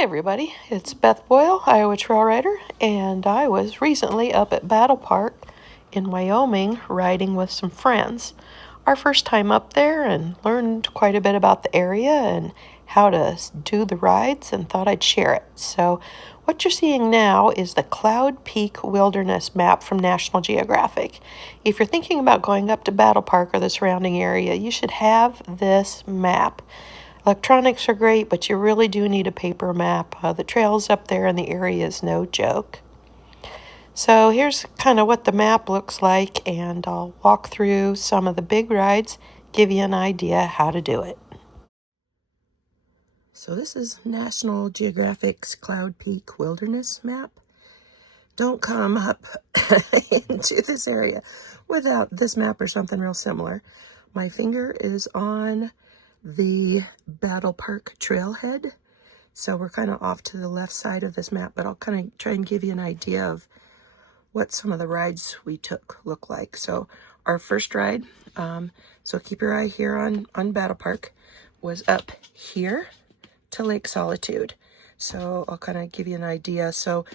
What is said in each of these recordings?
Hi everybody, it's Beth Boyle, Iowa Trail Rider, and I was recently up at Battle Park in Wyoming riding with some friends. Our first time up there, and learned quite a bit about the area and how to do the rides, and thought I'd share it. So what you're seeing now is the Cloud Peak Wilderness map from National Geographic. If you're thinking about going up to Battle Park or the surrounding area, you should have this map. Electronics are great, but you really do need a paper map. The trails up there in the area is no joke. So here's kind of what the map looks like, and I'll walk through some of the big rides, give you an idea how to do it. So this is National Geographic's Cloud Peak Wilderness map. Don't come up into this area without this map or something real similar. My finger is on the Battle Park trailhead, so we're kind of off to the left side of this map, but I'll kind of try and give you an idea of what some of the rides we took look like. So our first ride, so keep your eye here on Battle Park, was up here to Lake Solitude. So I'll kind of give you an idea. So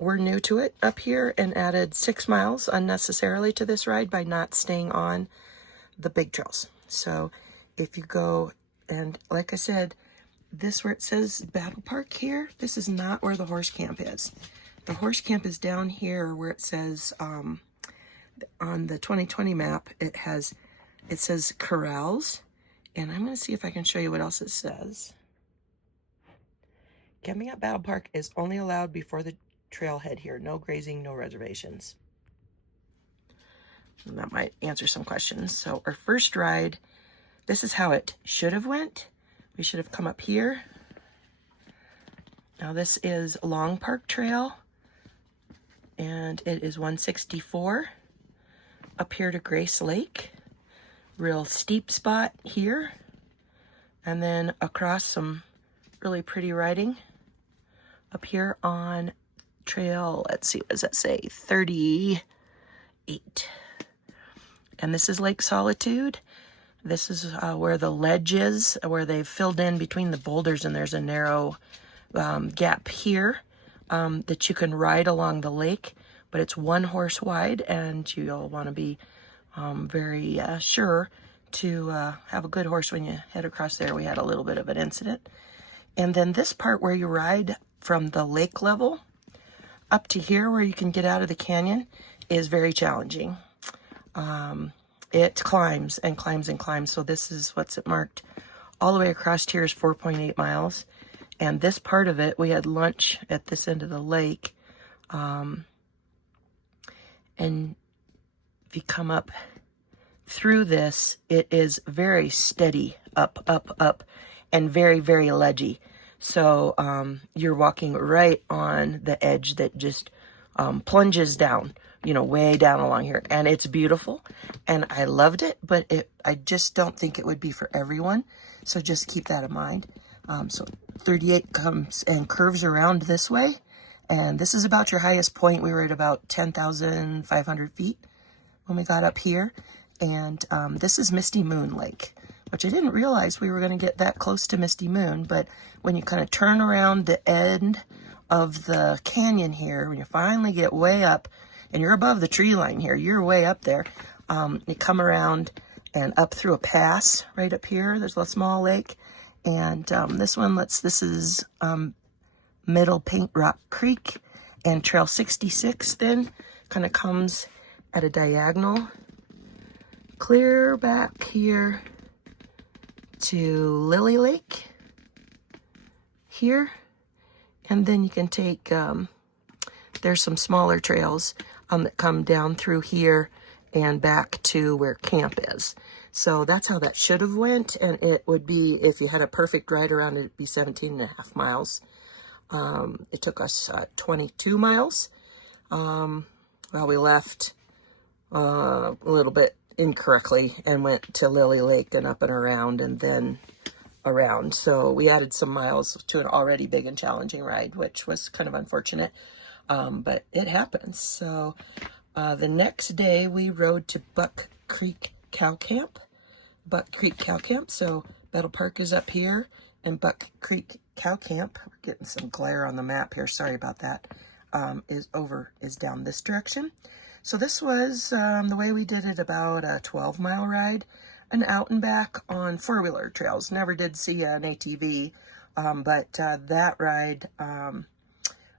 we're new to it up here and added 6 miles unnecessarily to this ride by not staying on the big trails. So if you go, and like I said, this where it says Battle Park here, this is not where the horse camp is. The horse camp is down here where it says, on the 2020 map, it says corrals. And I'm going to see if I can show you what else it says. Camping at Battle Park is only allowed before the trailhead here. No grazing, no reservations. And that might answer some questions. So our first ride, this is how it should have went. We should have come up here. Now this is Long Park Trail, and it is 164 up here to Grace Lake. Real steep spot here, and then across some really pretty riding up here on trail, let's see, what does that say, 38. And this is Lake Solitude. This is where the ledge is, where they've filled in between the boulders, and there's a narrow gap here that you can ride along the lake, but it's 1 horse wide, and you'll want to be very sure to have a good horse when you head across there. We had a little bit of an incident. And then this part where you ride from the lake level up to here where you can get out of the canyon is very challenging. It climbs and climbs and climbs. So this is what's it marked. All the way across here is 4.8 miles. And this part of it, we had lunch at this end of the lake. And if you come up through this, it is very steady, up, up, up, and very, very ledgy. So you're walking right on the edge that just plunges down, you know, way down along here. And it's beautiful, and I loved it, but I just don't think it would be for everyone. So just keep that in mind. So 38 comes and curves around this way, and this is about your highest point. We were at about 10,500 feet when we got up here. And this is Misty Moon Lake, which I didn't realize we were going to get that close to Misty Moon. But when you kind of turn around the end of the canyon here, when you finally get way up, and you're above the tree line here, you're way up there, you come around and up through a pass right up here. There's a small lake. And this is Middle Paint Rock Creek, and Trail 66 then kind of comes at a diagonal clear back here to Lily Lake here. And then you can take, there's some smaller trails that come down through here and back to where camp is. So that's how that should have went. And it would be, if you had a perfect ride around it, it'd be 17.5 miles. It took us 22 miles. Well, we left a little bit incorrectly and went to Lily Lake and up and around, and then around. So we added some miles to an already big and challenging ride, which was kind of unfortunate, but it happens. So the next day we rode to Buck Creek Cow Camp. So Battle Park is up here, and Buck Creek cow camp, we're getting some glare on the map here, sorry about that, is down this direction. So this was the way we did it, about a 12-mile ride, an out and back on four-wheeler trails. Never did see an ATV, but that ride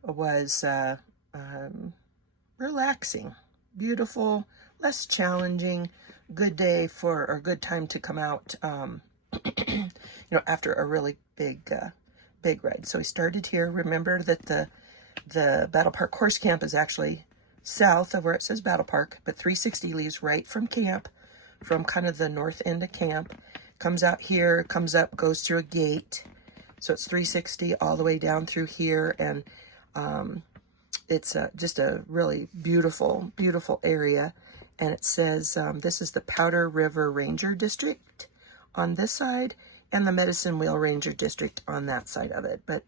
was relaxing, beautiful, less challenging, good day for, or good time to come out, you know, after a really big ride. So we started here. Remember that the Battle Park Horse Camp is actually south of where it says Battle Park, but 360 leaves right from camp, from kind of the north end of camp, comes out here, comes up, goes through a gate. So it's 360 all the way down through here, and it's just a really beautiful, beautiful area. And it says this is the Powder River Ranger District on this side, and the Medicine Wheel Ranger District on that side of it. But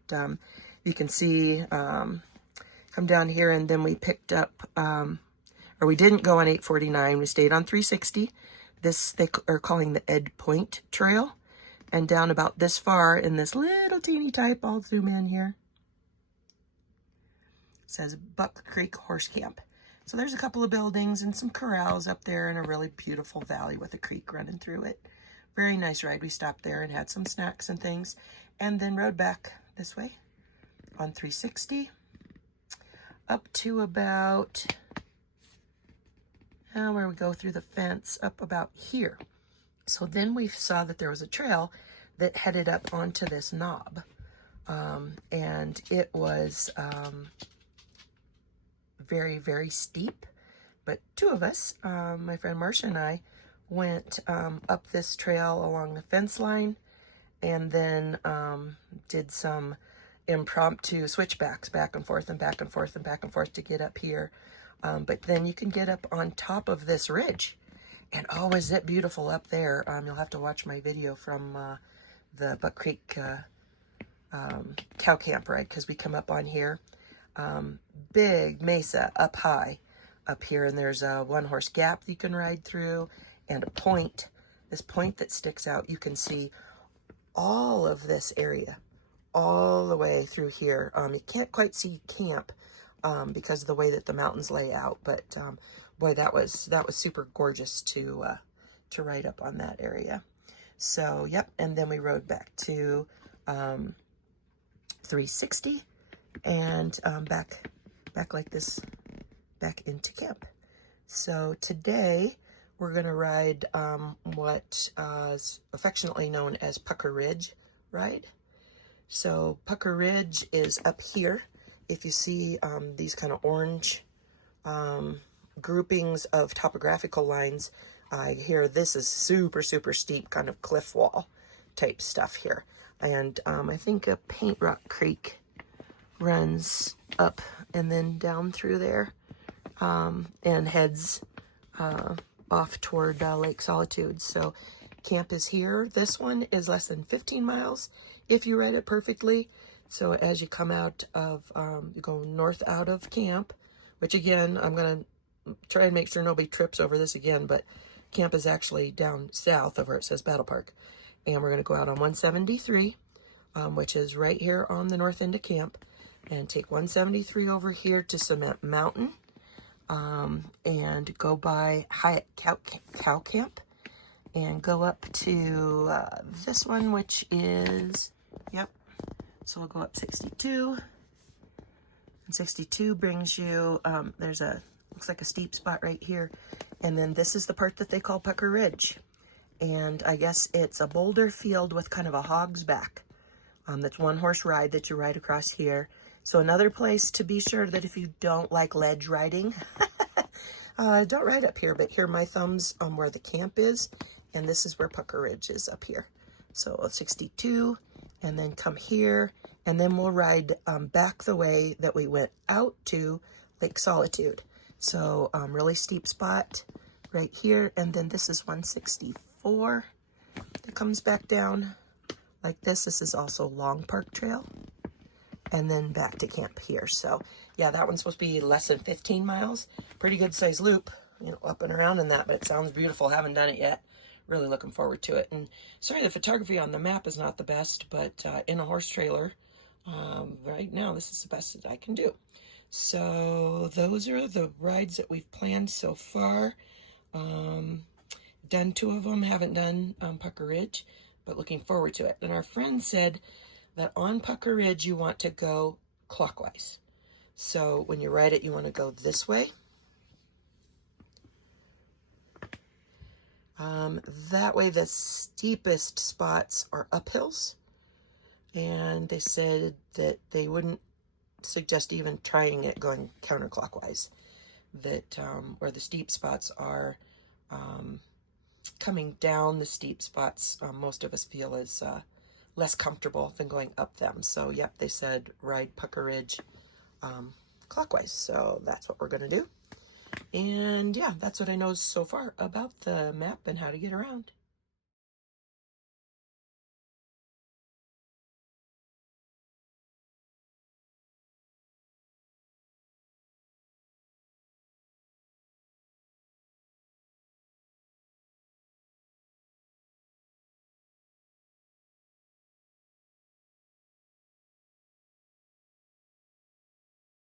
you can see, come down here, and then we picked up, or we didn't go on 849, we stayed on 360. This they are calling the Ed Point Trail. And down about this far in this little teeny type, I'll zoom in here, it says Buck Creek Horse Camp. So there's a couple of buildings and some corrals up there in a really beautiful valley with a creek running through it. Very nice ride. We stopped there and had some snacks and things, and then rode back this way on 360 up to about, where we go through the fence, up about here. So then we saw that there was a trail that headed up onto this knob, and it was very, very steep. But two of us, my friend Marcia and I, went up this trail along the fence line, and then did some impromptu switchbacks back and forth and back and forth and back and forth to get up here. But then you can get up on top of this ridge, and oh, is it beautiful up there. You'll have to watch my video from the Buck Creek cow camp ride, because we come up on here. Big mesa up high up here, and there's a one-horse gap you can ride through, and a point, this point that sticks out. You can see all of this area all the way through here. You can't quite see camp because of the way that the mountains lay out, but boy, that was super gorgeous to ride up on that area. So yep, and then we rode back to 360 and back like this, back into camp. So today we're going to ride what is affectionately known as Pucker Ridge ride. So Pucker Ridge is up here. If you see these kind of orange groupings of topographical lines, here this is super, super steep kind of cliff wall type stuff here. And I think a Paint Rock Creek runs up and then down through there and heads off toward Lake Solitude. So camp is here. This one is less than 15 miles if you ride it perfectly. So as you come out of, you go north out of camp, which again, I'm going to try and make sure nobody trips over this again, but camp is actually down south of where it says Battle Park. And we're going to go out on 173, which is right here on the north end of camp, and take 173 over here to Cement Mountain, and go by Hyatt Cow Camp, and go up to this one, which is, yep, so we'll go up 62, and 62 brings you, there's a, looks like a steep spot right here, and then this is the part that they call Pucker Ridge, and I guess it's a boulder field with kind of a hog's back. That's one horse ride that you ride across here. So another place to be sure that if you don't like ledge riding, don't ride up here, but here my thumb's on where the camp is, and this is where Pucker Ridge is up here. So 62, and then come here, and then we'll ride back the way that we went out to Lake Solitude. So really steep spot right here, and then this is 164 that comes back down like this. This is also Long Park Trail, and then back to camp here. So yeah, that one's supposed to be less than 15 miles. Pretty good size loop, you know, up and around in that, but it sounds beautiful. Haven't done it yet. Really looking forward to it. And sorry, the photography on the map is not the best, but in a horse trailer, Right now, this is the best that I can do. So those are the rides that we've planned so far. Done 2 of them, haven't done Pucker Ridge, but looking forward to it. And our friend said that on Pucker Ridge you want to go clockwise. So when you ride it, you want to go this way. That way the steepest spots are uphills. And they said that they wouldn't suggest even trying it going counterclockwise. That where the steep spots are, coming down the steep spots, most of us feel is less comfortable than going up them. So yep, they said ride Pucker Ridge clockwise. So that's what we're going to do. And yeah, that's what I know so far about the map and how to get around.